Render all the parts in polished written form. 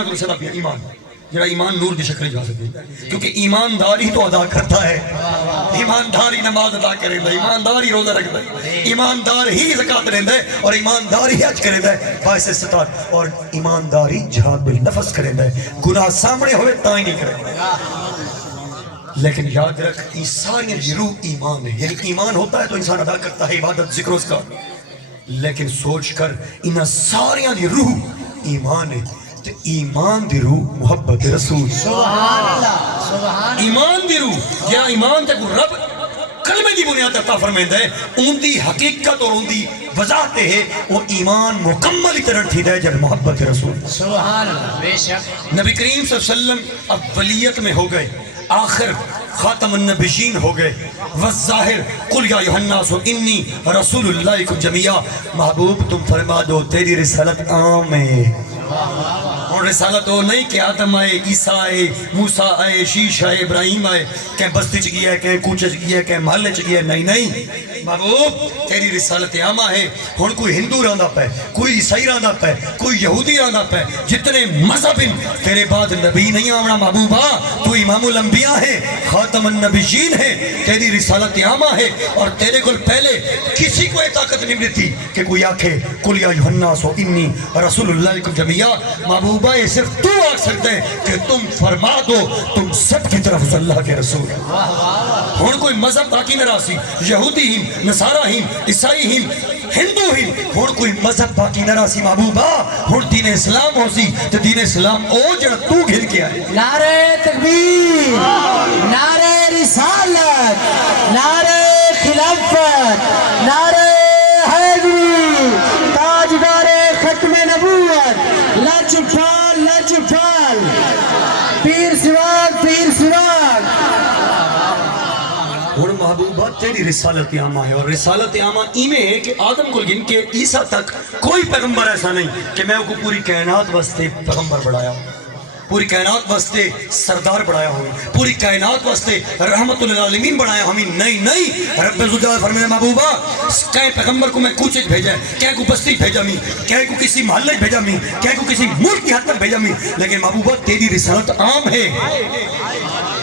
میں تمہیں صدا پیا ایمان جڑا ایمان نور دی شکل جا سکے کیونکہ ایماندار ہی تو ادا کرتا ہے ایماندار ہی نماز ادا کرے گا ایماندار ہی روزہ رکھتا ہے ایماندار ہی زکات دیتا ہے اور ایماندار ہی حج کرتا ہے باعث استطاعت اور ایماندار ہی جہاد بالنفس کرتا ہے گناہ سامنے ہوئے تائیں نہیں کرتا لیکن یاد رکھ یہ ساری یہ روح ایمان ہے یعنی ایمان ہوتا ہے تو انسان ادا کرتا ہے عبادت ذکر اس کا لیکن سوچ کر انہاں ساریاں دی روح ایمان ہے تو ایمان دی روح محبت رسول سبحان اللہ سبحان ایمان دی روح یا ایمان تے رب کلمے دی بنیاد عطا فرمائندا ہے ان دی حقیقت اور ان دی وضاحت ہے وہ ایمان مکمل طرح تھی ہے جب محبت رسول سبحان اللہ بے شک نبی کریم صلی اللہ علیہ وسلم اولیت میں ہو گئے آخر خاتم النبیین ہو گئے والظاہر قل یا ایھا الناس انی رسول اللہ کم جمیعا محبوب تم فرما دو تیری رسالت عام ہے اور رسالت وہ نہیں کہ آدم آئے عیسیٰ آئے موسیٰ آئے شیش آئے ابراہیم آئے کہیں بستی چ گیا ہے کہیں کوچے چ گیا ہے کہیں محلے چ گیا ہے نہیں محبوب تیری رسالت عامہ ہے ہن کوئی ہندو رہندا پہ کوئی عیسائی رہندا پہ کوئی یہودی رہندا پہ جتنے مذہب تیرے بعد نبی نہیں آونا محبوبہ تو امام الانبیاء ہے خاتم النبیین ہے تیری رسالت عامہ ہے اور تیرے کو پہلے کسی کو طاقت نہیں ملتی کہ کوئی آکھے قل یا ایھا الناس انی رسول اللہ کم جمیعا محبوبہ یہ صرف تو آکھ سکتے ہیں کہ تم فرما دو تم سب کی طرف اللہ کے رسول ہن کوئی مذہب باقی نہ راسی یہودی ہی نصارہ ہی عیسائی ہی ہندو ہی ہن کوئی مذہب باقی نہ راسی محبوبہ ہن دین اسلام ہو سی تو دین اسلام او جڑا تو گھر کے آئے نعرہ تکبیر نعرہ رسالت نعرہ خلافت نعرہ حیدری تاجدار ختم نبوت لچپال پیر سواگ اور محبوبہ تیری رسالت عامہ ہے اور رسالت عامہ ایمیں ہے کہ آدم کو گن کے عیسیٰ تک کوئی پیغمبر ایسا نہیں کہ میں کو پوری کائنات واسطے پیغمبر بڑھایا پوری کائنات واسطے سردار بڑھایا ہوں پوری کائنات واسطے رحمت للعالمین بڑھایا ہمیں نہیں رب الجلال فرمایا محبوبہ کہیں پیغمبر کو میں کوچے بھیجا ہے کہیں کو بستی بھیجا میں کہیں کو کسی محلے بھیجا میں کہیں کو کسی ملک کی حد تک بھیجا میں لیکن محبوبہ تیری رسالت عام ہے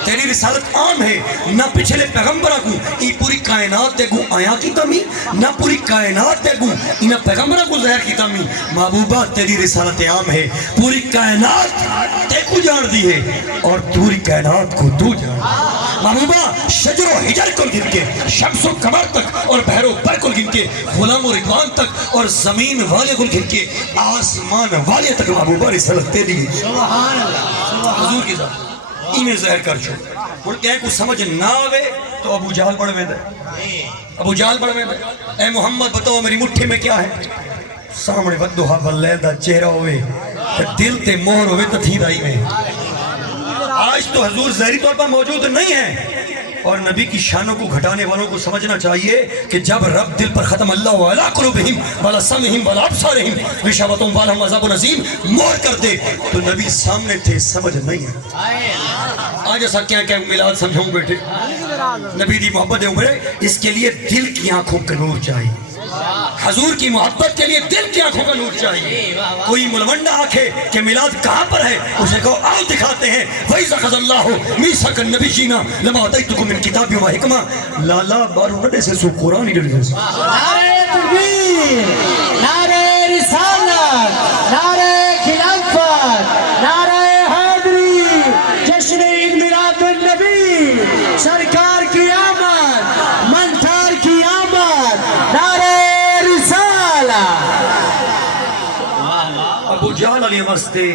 تیری رسالت عام ہے نہ پچھلے پیغمبرہ کو یہ پوری کائنات تے کو آیا کی تمی نہ پوری کائنات تے کو انہا پیغمبرہ کو ظاہر کی تمی محبوبہ تیری رسالت عام ہے پوری کائنات تے کو جان دی ہے اور پوری کائنات کو تو جان محبوبہ شجر و حجر کو گن کے شمس و قمر تک اور بحر و بر کو گن کے غلام و رضوان تک اور زمین والے کو گن کے آسمان والے تک محبوبہ رسالت تیری سبحان اللہ حضور کی ذات انہیں ظاہر کر چھو اور کہیں کو سمجھ نہ آوے تو ابو جہل پڑھ میں دے ابو جہل پڑھ میں دے اے محمد بتاؤ میری مٹھی میں کیا ہے سامنے ودوہا واللیدہ چہرہ ہوئے دل تے مہر ہوئے تتھید آئی میں آج تو حضور ظاہری طور پر موجود نہیں ہے اور نبی کی شانوں کو گھٹانے والوں کو سمجھنا چاہیے کہ جب رب دل پر ختم اللہ علی قلوبہم ولا سمعہم ولا ابصارہم غشاوۃ ولہم عذاب عظیم مہر کر دے تو نبی سامنے تھے سمجھ نہیں ہے آج ایسا کیا کہ میلاد سمجھوں بیٹے نبی دی محبت عمرے اس کے لیے دل کی آنکھوں کا نور چاہیے حضور کی محبت کے لیے دل کی آنکھوں کا نور چاہیے کوئی ملونڈا آنکھے کہ میلاد کہاں پر ہے اسے کہو آؤ دکھاتے ہیں وَإِذَا خَذَ اللَّهُ مِيثَاقَ النَّبِيِّينَ لَمَا آتَيْتُكُم مِّن کِتَابٍ وَحِکْمَةٍ لالا بارو نڈے سے سو قرآن ہی ڈرے سے نعرہ تکبیر نعرہ رسالت نعرہ خلافت نعرہ حیدری جشن عید میلاد النبی سرکار کی آمد منتھار کی آمد نعرہ رسالت ابو جہل علی واسطے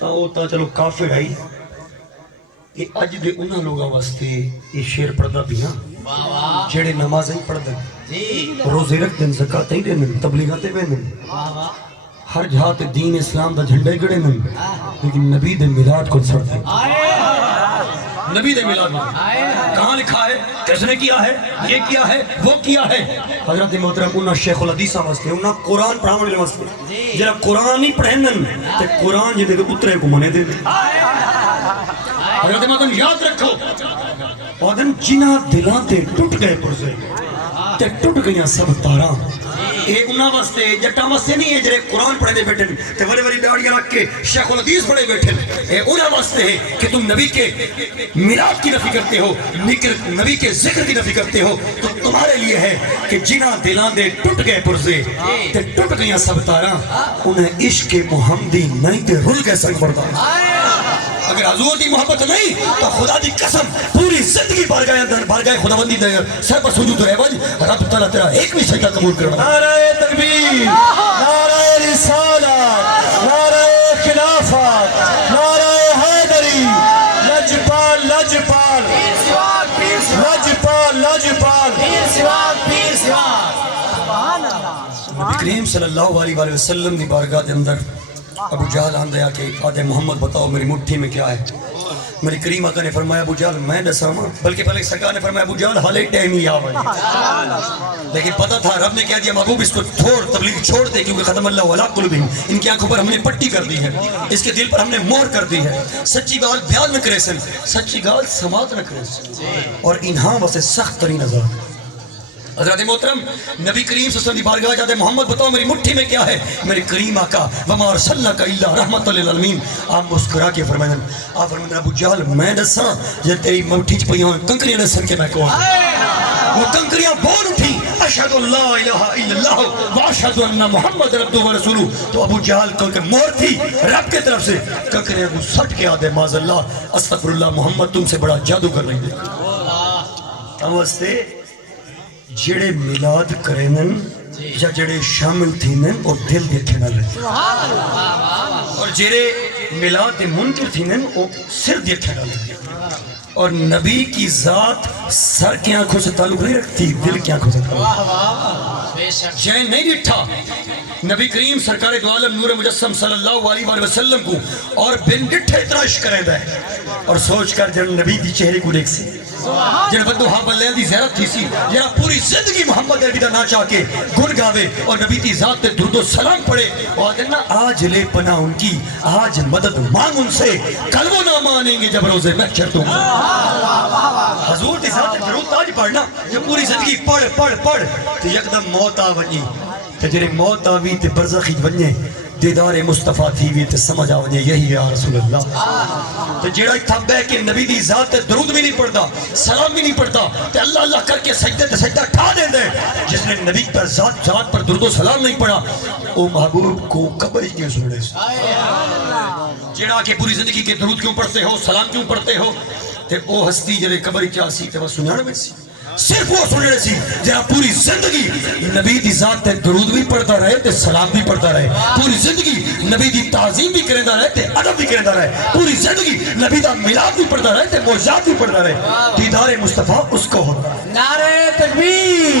تا چلو کافر آئی کہ اج دے انہاں لوگاں واسطے یہ شیر پڑھدا پیاں جڑے نماز ہی پڑھ دیں روزے رکھ دیں زکات ہی دیں تبلیغات پہ دیں ہر جہاں تے دین اسلام دا جھنڈا ہی گڑے دیں لیکن نبی دے میلاد کو چھڑ دیں نبی دے میلاد میں کہاں لکھا ہے کس نے کیا ہے یہ کیا ہے وہ کیا ہے حضرت محترم انہاں شیخ الحدیثہ واسطے انہاں قرآن پڑھانے واسطے جڑا قرآن ہی پڑھنن تے قرآن جے دے اترے کو منے دے حضرت محترم یاد رکھو اور جنہ دلاں تے ٹوٹ گئے پرزے تے ٹوٹ گئیاں سب تاراں یہ انہاں واسطے جٹاں واسطے نہیں ہے جڑے قرآن پڑھنے بیٹھے تے بڑے بڑی داڑیاں رکھ کے شیخ الحدیث پڑھے بیٹھے یہ انہاں واسطے ہے کہ تم نبی کے میلاد کی نفی کرتے ہو، نبی کے ذکر کی نفی کرتے ہو، تو تمہارے لیے ہے کہ جنہ دلاں دے ٹوٹ گئے پرزے تے ٹوٹ گئیاں سب تاراں انہیں عشق محمدی نہیں تے رل گئے سنگ بردار۔ اگر حضور دی محبت نہیں تو خدا دی قسم پوری زندگی بارگاہ خداوندی دے سر پر سجود رہے وج رب تعالیٰ تیرا ایک بھی سجدہ قبول کرنا۔ نعرہ تکبیر، نعرہ رسالت، نعرہ خلافت، نعرہ حیدری، لجپال لجپال لجپال لجپال نبی کریم صلی اللہ علیہ وآلہ وسلم دی بارگاہ دے اندر ابو جہل آندیا کہ آدھے محمد بتاؤ میری مٹھی میں کیا ہے؟ میری کریم آقا نے فرمایا ابو جہل میں نساما، بلکہ پہلے سرکار نے فرمایا ابو جہل حالے ٹائم ہی آوائے، لیکن پتہ تھا رب نے کہہ دیا محبوب اس کو تبلیغ چھوڑ دے کیونکہ ختم اللہ علی قلوبہم، ان کی آنکھوں پر ہم نے پٹی کر دی ہے، اس کے دل پر ہم نے مہر کر دی ہے، سچی گال بیان نہ کرے سن، سچی گال سماعت نہ کرے سن، اور انہاں واسے سخت ترین عذاب۔ حضرت محترم نبی کریم صلی اللہ علیہ وسلم کی بارگاہ جاتے محمد بتاؤ میری مٹھی میں کیا ہے؟ میری کریم آقا وما ارسلناک الا رحمت للعالمین، آپ مسکرا کے فرمائیں آپ فرمائیں ابو جہل میں دساں جب تیری مٹھی چ پئی ہوئیں کنکریاں دسن کے میں کون وہ کنکریاں بول اٹھی اشہد اللہ الہ الا اللہ واشہد ان محمد عبدہ ورسولہ، تو ابو جہل کو کہ مور تھی رب کے طرف سے کنکریاں کو سٹ کے آدھے معاذ اللہ استغفر اللہ محمد تم سے بڑا جادو کر رہی ہے۔ ہم واسطے جڑے میلاد کرنن یا جڑے شامل تھینن اور دل دیکھے نہ رہتے، اور جڑے میلاد دے منکر تھینن وہ سر دیکھے نہ رہتے، اور نبی کی ذات سر کی آنکھوں سے تعلق نہیں رکھتی، دل کی آنکھوں سے تعلق۔ جائے نہیں ڈٹھا نبی کریم سرکار دو عالم نور مجسم صلی اللہ علیہ وآلہ وسلم کو اور بن ڈٹھے اتنا عشق کریں دے، اور سوچ کر جن نبی دی چہرے کو دیکھ سی، جن بدو حاب اللہ دی زیرت تھی سی، جن پوری زندگی محمد عربی دا نہ چاہ کے گن گاوے اور نبی دی ذات تے درد و سلام پڑے، اور دینا آج لے پناہ ان کی، آج مدد مانگ ان سے، کل وہ نہ مانیں گے جب روزے محشر تم۔ حضور دی ذات تے درود آج پڑھنا، جب پوری زندگی پڑھ پڑھ پڑھ تو یکدم موت آ ونی، تے جڑے موت آوی تے برزخی ونجے دیدار مصطفیٰ تھی بھی تے سمجھ آوجے یہی ہے رسول اللہ، تو جیڑا اتھا بے کہ نبی دی ذات تے درود بھی نہیں پڑھتا، سلام بھی نہیں پڑھتا، تے اللہ اللہ کر کے سجدے تے سجدہ ٹھا دیں دے، جس نے نبی پر ذات پر درود و سلام نہیں پڑھا وہ محبوب کو قبر ہی کیوں سنڑے سے؟ جیڑا کہ پوری زندگی کے درود کیوں پڑھتے ہو، سلام کیوں پڑھتے ہو، تے او ہستی جڑے قبر ہی چاہ سی تے وہ سنیاڑ میں سی، صرف وہ سن رہے سی جہاں پوری زندگی نبی دی ذات تے درود بھی پڑھتا رہے تے سلام بھی پڑھتا رہے، پوری زندگی نبی دی تعظیم بھی کرتا رہے تے ادب بھی کرتا رہے، پوری زندگی نبی دا میلاد بھی پڑھتا رہے تے معجزات بھی پڑھتا رہے، دیدار مصطفیٰ اس کو ہوتا ہے۔ نعرہ تکبیر،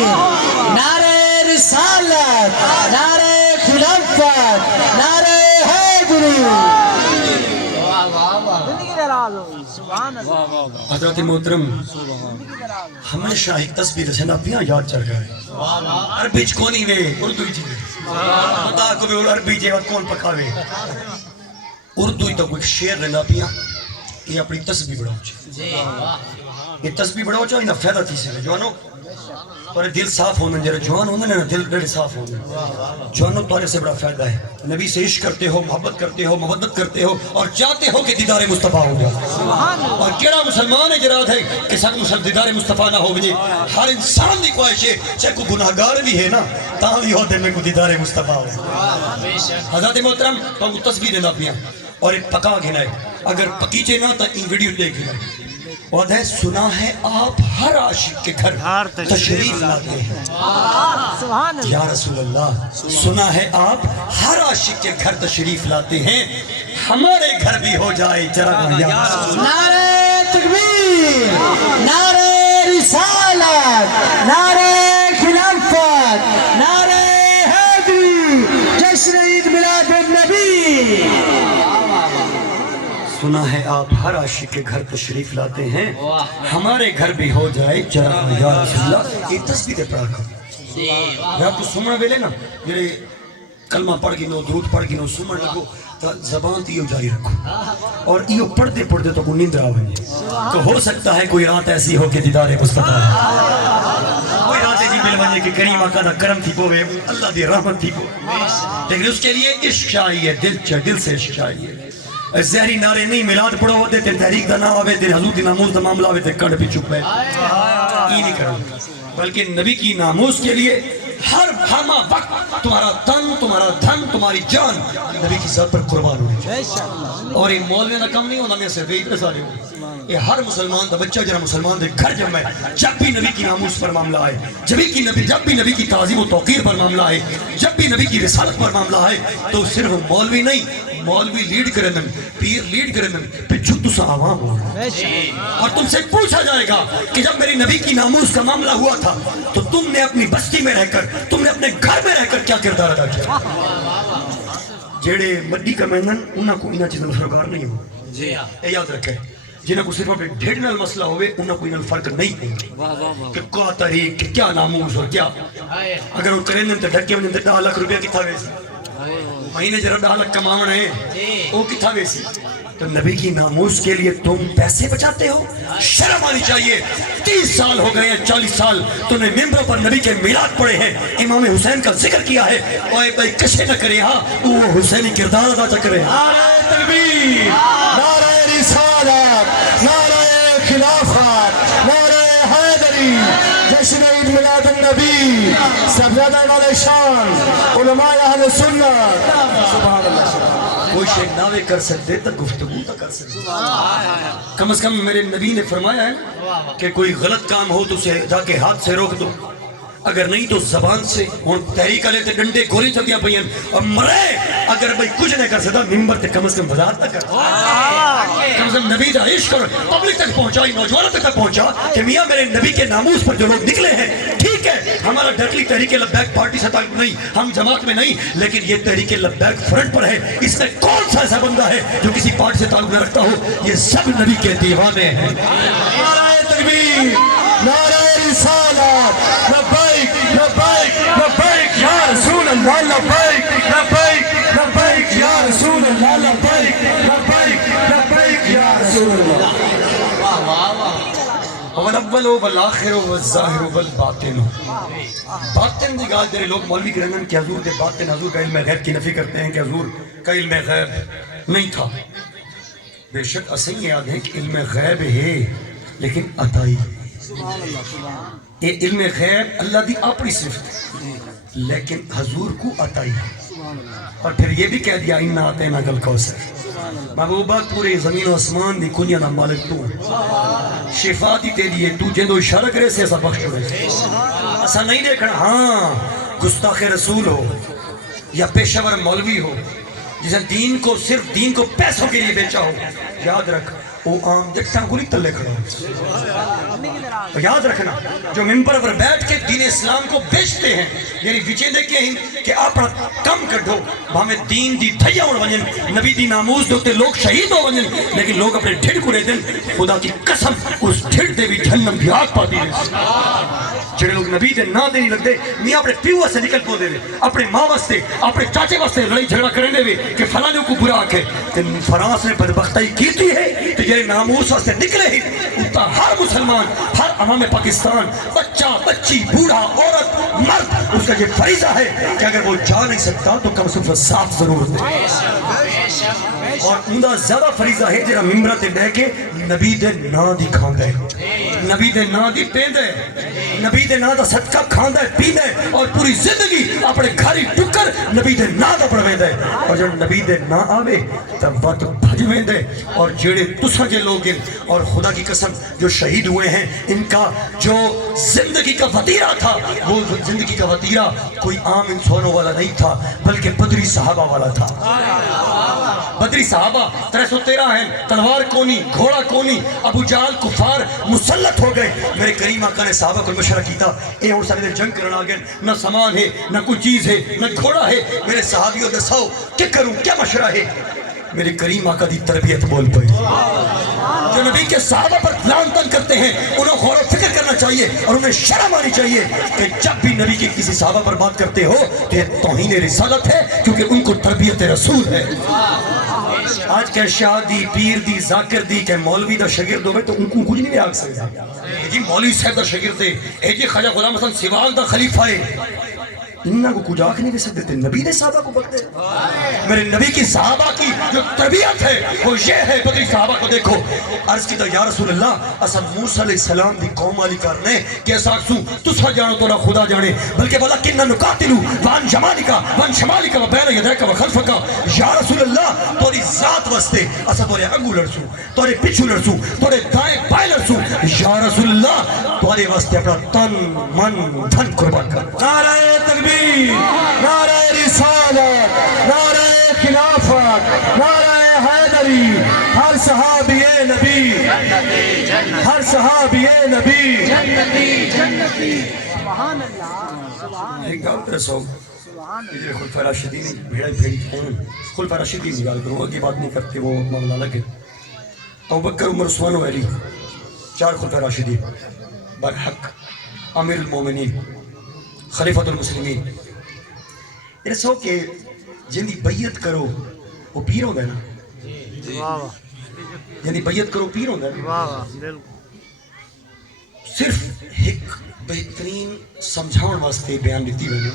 نعرہ رسالت، نعرہ خلافت، نعرہ حیدری۔ حضرت محترم ہمیشہ ایک تصویر رسینا پیاں یاد چل گئے، عربی چ کونی وے اردو چ بتا کو بھی عربی چ کون پکاوے، اردو تو کوئی شعر رہنا پیاں یہ اپنی تسبیح بڑھاؤ چاہیے، یہ تسبیح بڑھاؤ چاہیے نا فائدہ تھی سے جوانو پر دل صاف ہونا، جرے جوان ہونا نا دل بڑے صاف ہونا، جوانوں تمہارے سے بڑا فائدہ ہے، نبی سے عشق کرتے ہو، محبت کرتے ہو، مودت کرتے ہو اور چاہتے ہو کہ دیدار مصطفیٰ ہو جائے، اور کیڑا مسلمان ہے جرات ہے کہ سب دیدار مصطفیٰ نہ ہو جائے، ہر انسان دی خواہش ہے چاہے کوئی گناہگار بھی ہے نا تاں بھی ہوتے میں کو دیدار مصطفیٰ ہو۔ حضرت محترم تو تصویر لینا پیا اور ایک پکا گھنا ہے، اگر پکیچے نہ تو این ویڈیو دیکھ گھنا ہے، وعدہ ہے سنا ہے آپ ہر عاشق کے گھر تشریف لاتے ہیں، یا رسول اللہ سنا ہے آپ ہر عاشق کے گھر تشریف لاتے ہیں، ہمارے گھر بھی ہو جائے چراغ یا رسول اللہ۔ نعرہ تکبیر، نعرہ رسالت، نعرہ خلافت، نعرہ حیدری، جشن عید میلاد النبی۔ سنا ہے آپ ہر عاشق کے گھر تشریف لاتے ہیں، ہمارے گھر بھی ہو جائے چراغ یا رسول اللہ۔ یہ تصویر پڑھا کرو، آپ کو سمنا ویلے نا میرے کلمہ پڑھ گنو درود پڑھ گنو سمن لگو تو زبان تیو جاری رکھو، اور یہ پڑھتے پڑھتے تو کوئی نیندر آویں کہ ہو سکتا ہے کوئی رات ایسی ہو کہ دیدار مصطفیٰ، کوئی رات ایسی دل وجہ کہ کریم آقا دا کرم تھی پوے اللہ دی رحمت تھی پوے لیکن اس کے لیے عشق چاہیے دل سے عشق چاہیے زہری نعرے نہیں میلاد پڑھو ہوتے تے تحریک دا نام آوے تے حضور دی ناموز دا معاملہ آوے تے کڑ بھی چپ ہے یہ نہیں کرو بلکہ نبی کی ناموز کے لیے ہر وقت تمہارا تن تمہارا دھن تمہاری جان نبی کی ذات پر قربان ہونی چاہیے اور یہ مولویوں کا کم نہیں ہونا میں صرف اتنے سارے ہوں یہ ہر مسلمان دا بچہ جرا مسلمان دے گھر جب میں جب بھی نبی کی ناموز پر معاملہ آئے جب بھی نبی کی تعظیم و توقیر پر معاملہ آئے جب بھی نبی کی رسالت پر معاملہ آئے تو صرف مولوی نہیں مولوی لیڈ کریں پیر لیڈ کریں پھر جھک تو سا عوام ہو اور تم سے پوچھا جائے گا کہ جب میری نبی کی ناموز کا معاملہ ہوا تھا تو تم نے اپنی بستی میں رہ کر تم نے اپنے گھر میں رہ کر کیا کردار ادا کیا جیڑے مڈی کا مہنگن انہاں کو انہاں چیزیں فرقار نہیں ہو اے یاد رکھے جنہاں کو صرف اپنے ڈھیڑ نال مسئلہ ہوئے انہاں کو انہاں فرق نہیں کہ کیا تاریخ کیا ناموز ہو کیا اگر وہ کریں تو ڈھکے میں 10 لاکھ روپیہ کتھا ویسی مہینے جرا 10 لاکھ کماؤن ہے وہ کتھا ویسی تو نبی کی ناموز کے لیے تم پیسے بچاتے ہو شرم آنی چاہیے 30 سال ہو گئے ہیں 40 سال تم نے ممبروں پر نبی کے میلاد پڑھے ہیں امام حسین کا ذکر کیا ہے اوے بھائی کشے نہ کرے ہاں وہ حسینی کردار ادا کرے نعرہ تکبیر نعرہ رسالت نعرہ خلافت نعرہ حیدری جشن عید میلاد النبی صاحبزادہ والے شان علماء اہل سنت سبحان اللہ کوئی شیخ ناوے کر سکتے تو گفتگو تو کر سکتے کم از کم میرے نبی نے فرمایا ہے کہ کوئی غلط کام ہو تو اسے جا کے ہاتھ سے روک دو اگر نہیں تو زبان سے اور تحریک لے تے ڈنڈے گولی چلتیاں پئیں اور مرے اگر بھئی کچھ نہیں کر سکتا ممبر تے کم از کم وضاحت نہ کر کم از کم نبی دا عشق اور پبلک تک پہنچائی نوجوانوں تک پہنچا کہ میاں میرے نبی کے ناموز پر جو لوگ نکلے ہیں ٹھیک ہے ہمارا ڈرکلی تحریک لبیک پارٹی سے تعلق نہیں ہم جماعت میں نہیں لیکن یہ تحریک لبیک فرنٹ پر ہے اس میں کون سا ایسا بندہ ہے جو کسی پارٹی سے تعلق نہ رکھتا ہو یہ سب نبی کے دیوانے ہیں نعرہ تکبیر نعرہ رسالت لبیک لبیک لبیک یا رسول اللہ لبیک لبیک لبیک یا رسول اللہ لبیک لبیک لبیک یا رسول اللہ والاول والآخر والظاہر والباطن باطن دی گال تیرے لوگ مولوی کے رنگن کہ حضور دے باطن حضور کا علم غیب کی نفی کرتے ہیں کہ حضور کا علم غیب نہیں تھا بے شک اسیں یاد ہے کہ علم غیب ہے لیکن عطائی یہ علم غیب اللہ دی اپنی صفت لیکن حضور کو عطائی اور پھر یہ بھی کہہ دیا انہا آتینا کل کوثر محبوبہ پورے زمین و اسمان دی کنیا نہ مالک تو شفا دی تے لیے تو جندو اشارہ کرے سے ایسا بخش رہے ایسا نہیں دیکھنا ہاں گستاخ رسول ہو یا پیشور مولوی ہو جسے دین کو صرف دین کو پیسوں کے لیے بیچا ہو یاد رکھ وہ عام جٹاں کو نہیں تلے کھڑا ہو یاد رکھنا جو ممبر پر بیٹھ کے دین اسلام کو بیچتے ہیں یعنی وچے دیکھیں ہیں کہ آپ کم کٹھو ہمیں دین دی دھیا اور ونجن نبی دی ناموز دوتے لوگ شہید ہو ونجن لیکن لوگ اپنے ڈھڑ کو لیتے ہیں خدا کی قسم اس ڈھڑ دے بھی جہنم بھی آگ پاتی ہے جڑے لوگ نبی دے نہ دے نہیں لگتے میاں اپنے پیوہ سے نکل کو دے دے اپنے ماں واسطے اپنے چاچے واسطے لڑائی جھگڑا کرنے دے کہ فلانے کو برا آکے فرانس نے بدبختائی کیتی ہے تو یہ ناموس واسطے نکلے ہی اتا ہر مسلمان ہر عوام پاکستان بچہ بچی بوڑھا عورت مرد اس کا یہ فریضہ ہے کہ اگر وہ جا نہیں سکتا تو کم سے کم صاف ضرورت ہے اور اندہ زیادہ فریضہ ہے جرا ممبرت دے کے نبی دے نا دی کھان دے نبی دے نا دی پین دے نبی دے نا دا صدقہ کھان دے پین دے اور پوری زندگی اپنے گھری ٹکر نبی دے نا دا پڑھویں دے اور جب نبی دے نا آوے تب وقت بھجویں دے اور جیڑے تسا جے لوگ ہیں اور خدا کی قسم جو شہید ہوئے ہیں ان کا جو زندگی کا وطیرہ تھا وہ زندگی کا وطیرہ کوئی عام انسانوں والا نہیں تھا بلکہ بدری صحابہ والا تھا بدری صحابہ 313 ہیں تلوار کونی گھوڑا کونی ابو جہل کفار مسلط ہو گئے میرے کریم آقا نے صحابہ کو مشورہ کیتا اے اور سارے جنگ کرنا گئے نہ سامان ہے نہ کوئی چیز ہے نہ گھوڑا ہے میرے صحابیوں دساؤ کیا کروں کیا مشورہ ہے میرے کریم آقا دی تربیت بول پئی جو نبی کے صحابہ پر لعن تن کرتے ہیں انہوں غور و فکر کرنا چاہیے اور انہیں شرم آنی چاہیے کہ جب بھی نبی کے کسی صحابہ پر بات کرتے ہو تو یہ توہین رسالت ہے کیونکہ ان کو تربیت رسول ہے آج کہ شاہ دی پیر دی ذاکر دی کہ مولوی دا شاگرد ہوئے تو ان کو کچھ نہیں آگ سکتا اے جی مولوی صاحب دا شاگرد ہے اے جی خواجہ غلام حسن سیواگ دا خلیفہ ہے انہاں کو کچھ آگ نہیں دے سکتے تھے نبی دے صحابہ کو بکتے میرے نبی کی صحابہ کی جو تربیت ہے وہ یہ ہے بدری صحابہ کو دیکھو عرض کی تو یا رسول اللہ اصل موسیٰ علیہ السلام دی قوم والی کرنے کیسا اکسو تسا جانو تولا خدا جانے بلکہ بلا کنہ نقاتلو وان جمالکا وان شمالکا وبین یدیکا وخلفکا یا رسول اللہ توری ذات وستے اصل توری انگو لڑسو توری پچھو لڑسو توری دائیں پائے لڑسو یا رسول اللہ توری وستے اپنا تن من دھن قربان کر نعرہ تکبیر، نعرہ رسالت، نعرہ خلافت، نعرہ حیدری، ہر صحابی نبی، ہر صحابی نبی، ایک گاؤں پر رسو یہ خلفہ راشدین بھیڑا بھیڑی کون خلفہ راشدین نگال کرو اگی بات نہیں کرتے وہ معاملہ لگے ابو بکر عمر عثمان و علی 4 خلفہ راشدین برحق امیر المومنین خلیفۃ المسلمین یہ رسو کہ جن دی بیعت کرو وہ پیر ہوں گے نا جن دی بیعت کرو پیر ہوں گے نا صرف ایک بہترین سمجھاؤن واسطے بیان دیتی ہوئی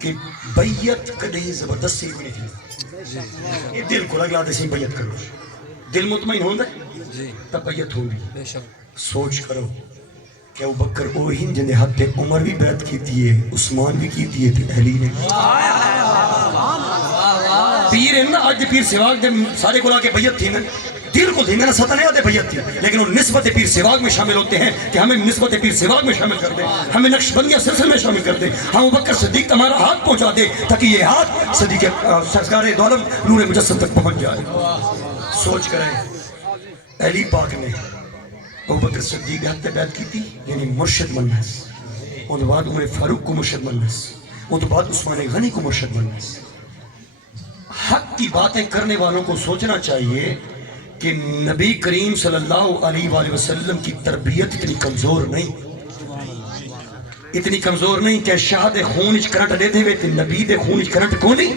کہ بیعت کدھی زبردست سے کوئی نہیں یہ دل کو لگلا دے سے بیعت کرو دل مطمئن ہوں گے تب بیعت ہوگی سوچ کرو کہ ابو بکر اوہین جن حد پہ عمر بھی بیعت کی دیئے عثمان بھی کی دیئے تھے علی نے پیر ہے نا آج دے پیر سواگ دے سارے کو لاکے بیعت تھی نا دیر کو دینا سطح نہیں آتے بیعت تھی لیکن وہ نسبت پیر سواگ میں شامل ہوتے ہیں کہ ہمیں نسبت پیر سواگ میں شامل کر دیں ہمیں نقشبندیہ سلسل میں شامل کر دیں ہم ابو بکر صدیق تمہارا ہاتھ پہنچا دے تاکہ یہ ہاتھ صدیق سرکار دولت نور مجسم تک پہنچ جائے سوچ کریں علی پاک نے ابو بکر صدیق حد پہ بیعت کی تھی یعنی مرشد بننا ہے اور بعد عمر فاروق کو مرشد بننا ہے اور بعد عثمان غنی کو مرشد بننا ہے حق کی باتیں کرنے والوں کو سوچنا چاہیے کہ نبی کریم صلی اللہ علیہ وآلہ وسلم کی تربیت اتنی کمزور نہیں کہ شاہ دے خونج کرنٹ دے دے تے نبی دے خونج کرنٹ کو نہیں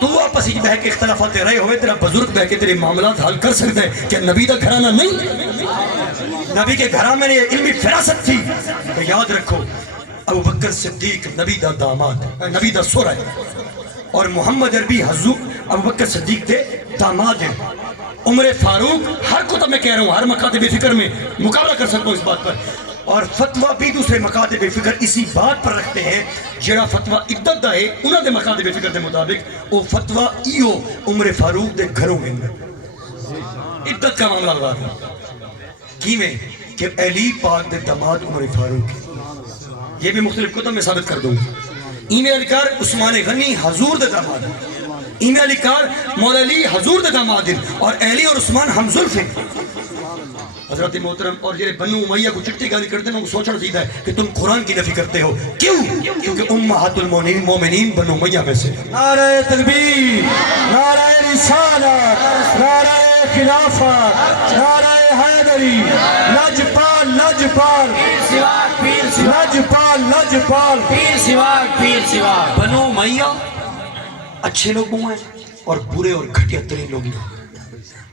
تو آپس ہی بہ کے اختلافات رہے ہوئے تیرا بزرگ بہ کے تیرے معاملات حل کر سکتا ہے کہ نبی دا گھرانہ نہیں نبی کے گھرانہ میں علمی فراست تھی تو یاد رکھو ابو بکر صدیق نبی دا داماد نبی دا سورہ ہے اور محمد عربی حضور ابو بکر صدیق دے داماد ہیں عمر فاروق ہر کتب میں کہہ رہا ہوں ہر مکاتب فکر میں مقابلہ کر سکتا ہوں اس بات پر اور فتوہ بھی دوسرے مکاتب فکر اسی بات پر رکھتے ہیں جڑا فتوہ عدت دا ہے انہوں دے مکاتب فکر دے مطابق وہ فتوہ ایو عمر فاروق دے گھروں میں عدت کا معاملہ لگا ہے کیویں کہ علی پاک دے داماد عمر فاروق یہ بھی مختلف کتب میں ثابت کر دوں ایمیں علی کار عثمان غنی حضور دے داماد ایمیں علی کار مولا علی حضور دے داماد اور علی اور عثمان ہم زلف ہیں حضرت محترم اور یہ بنو امیہ کو چٹی گالی کرتے ہیں وہ سوچنا چاہیے ہے کہ تم قرآن کی نفی کرتے ہو کیوں؟ کیونکہ امہات المومنین بنو امیہ میں سے نعرہ تکبیر، نعرہ رسالت، نعرہ خلافت، نعرہ حیدری، لجپال لجپال لجپال لجپال پیر سواگ بنو امیہ اچھے لوگوں ہیں اور برے اور گھٹیا ترین لوگ ہیں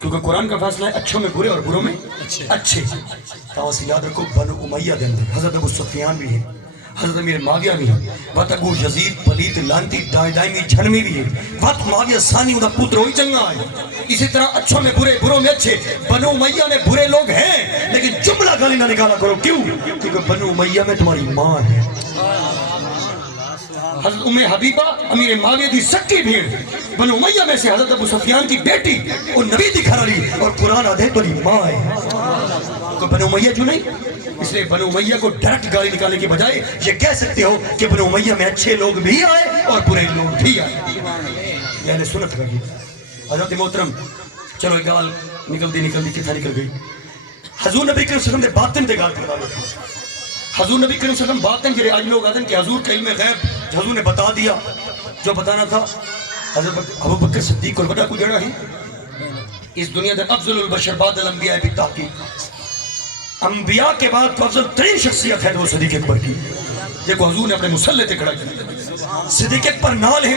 کیونکہ قرآن کا فیصلہ ہے اچھوں میں برے اور بروں میں اچھے تاوسی یاد رکھو بنو امیہ دے اندر حضرت ابو سفیان بھی ہے حضرت امیر معاویہ بھی ہے وقت ابو یزید پلیت لانتی دائمی جھنمی بھی ہے وقت معاویہ ثانی انہا پتر ہوئی چنگا ہے اسی طرح اچھوں میں برے بروں میں اچھے بنو امیہ میں برے لوگ ہیں لیکن جملہ گالی نہ نکالا کرو کیوں؟ کیونکہ بنو امیہ میں تمہاری ماں ہے حضرت ام حبیبہ امیر معاویہ دی سکی بھیڑ بنو امیہ میں سے حضرت ابو سفیان کی بیٹی اور نبی دی گھرالی اور قرآن آدھے تو ماں ہے تو بنو امیہ جو نہیں اس لئے بنو امیہ کو ڈائریکٹ گالی نکالنے کی بجائے یہ کہہ سکتے ہو کہ بنو امیہ میں اچھے لوگ بھی آئے اور برے لوگ بھی آئے یہ اہل سنت کر گئی حضرت محترم چلو ایک گال نکل دی کتھا نکل گئی حضور نبی کریم صلی اللہ علیہ وسلم نے باطن دے گال کر دیا حضور نبی کریم صلی اللہ علیہ وسلم باطن جرے آج لوگ آتے ہیں کہ حضور کا علم غیب حضور نے بتا دیا جو بتانا تھا حضرت ابو بکر صدیق اور بڑا کو جڑا ہے اس دنیا در افضل البشر بعد الانبیاء بالتحقیق انبیاء کے بعد تو افضل ترین شخصیت ہے وہ صدیق اکبر کی دیکھو حضور نے اپنے مسلح تے کھڑا کیا صدیق اکبر نال ہے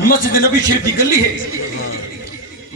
مسجد نبی شریف کی گلی ہے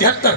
73,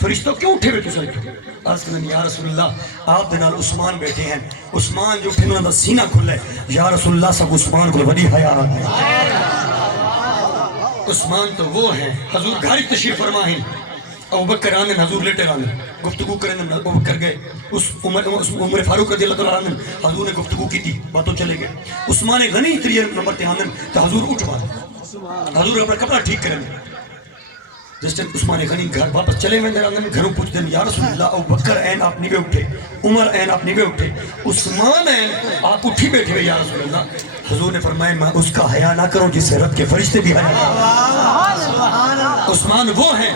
فرشتوں کیوں اٹھے ہوئے تسے عرض کرنے یا رسول اللہ آپ دے نال عثمان بیٹھے ہیں عثمان جو اٹھے انہوں دا سینہ کھلے یا رسول اللہ سب عثمان کو بڑی حیا عثمان تو وہ ہیں حضور گھر تشریف فرما ہیں ابو بکر آنے حضور لیٹے آنے گفتگو کرنے ابو بکر گئے اس عمر فاروق رضی اللہ تعالیٰ عنہ حضور نے گفتگو کی تھی باتوں چلے گئے عثمان غنی تریے نمبر تے آنے تو حضور اٹھ بات حضور اپنا کپڑا ٹھیک کرنے جس ٹائم عثمان غنی گھر واپس چلے میں آنے گھروں پوچھتے ہیں یا رسول اللہ ابو بکر این آپ نیوے اٹھے عمر این آپ نیوے اٹھے عثمان این آپ اٹھی بیٹھے ہوئے یا رسول اللہ حضور نے فرمایا میں اس کا حیا نہ کروں جس سے رب کے فرشتے بھی حیا عثمان وہ ہیں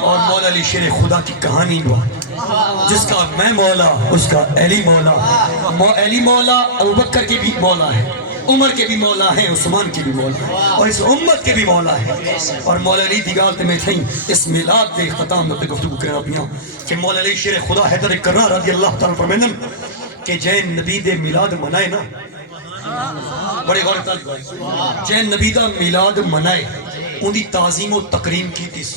اور مولا علی شیر خدا کی کہانی وہ جس کا میں مولا اس کا علی مولا علی مولا ابو بکر کے بھی مولا ہے عمر کے بھی مولا ہیں عثمان کے بھی مولا ہیں اور اس امت کے بھی مولا ہیں اور مولا علی دیگالت میں تھیں اس میلاد دے ختم نقطے گفتگو کرنا پیاں کہ مولا علی شیر خدا حیدر کرار رضی اللہ تعالیٰ فرمینن کہ جین نبی دے میلاد منائے نا بڑے غور تعلق جین نبی دا میلاد منائے ان دی تعظیم و تکریم کی تیس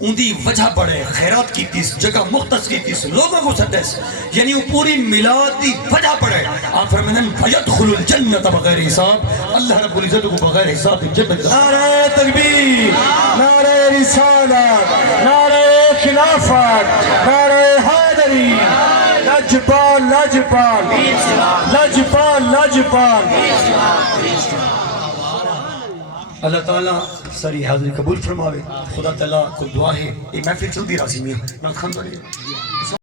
ان دی وجہ بڑھے خیرات کی تیس جگہ مختص کی تیس لوگوں کو سٹیس یعنی وہ پوری میلاد دی وجہ بڑھے آپ فرمینن فَيَدْخُلُ الْجَنَّةَ بغیر حساب اللہ رب العزت کو بغیر حساب جنت نعرہ تکبیر نعرہ رسالت نعرہ خلافت نعرہ حیدری لجپال لجپال لجپال لجپال اللہ تعالیٰ ساری حاضری قبول فرماوے خدا تعالیٰ کو دعا ہے یہ محفل چل دی راسی میاں نہ خاندانی